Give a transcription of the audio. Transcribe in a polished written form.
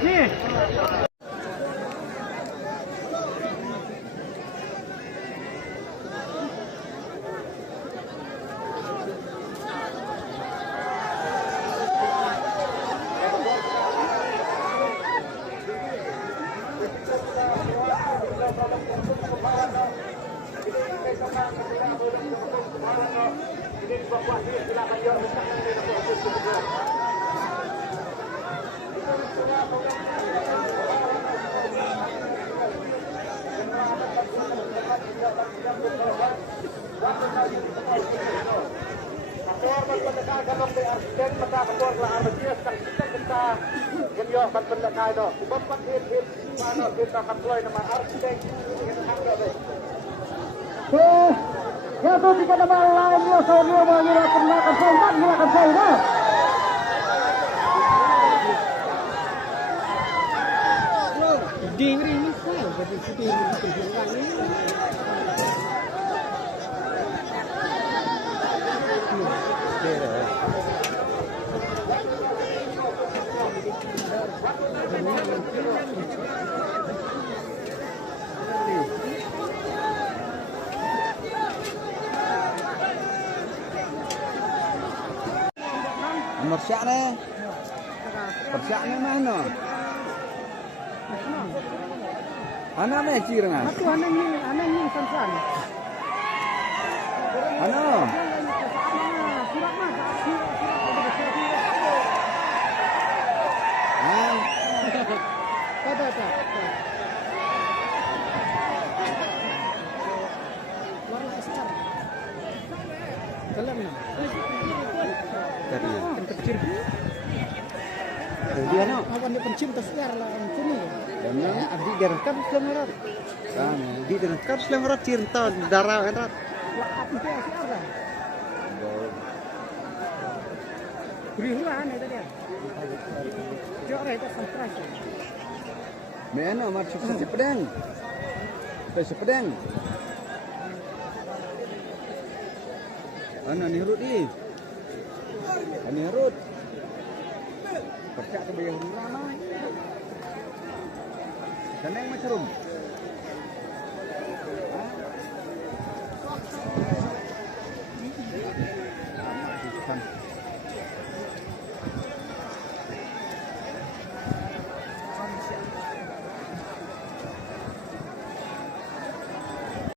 Nih. Jatuh tiga nama lain dia Sonia mengilakan melakukan sayuran melakukan sayuran. Dingri ini saya jadi sedih ini. Persiapnya mana? Anak mana cireng? Aku anak sansan. Anak. Dia no, akan pencinta segar lah sini. Dan abdi direkam selamarat. Kan, di direkam selamarat cinta darah erat. Lakap itu siar lah. Berihulan itu dia. Jore itu sentras. Mana masuk saja pedang. Sampai pedang. Ana nirut di. Nirut. Percaya tu bayar ramai. Senang macam.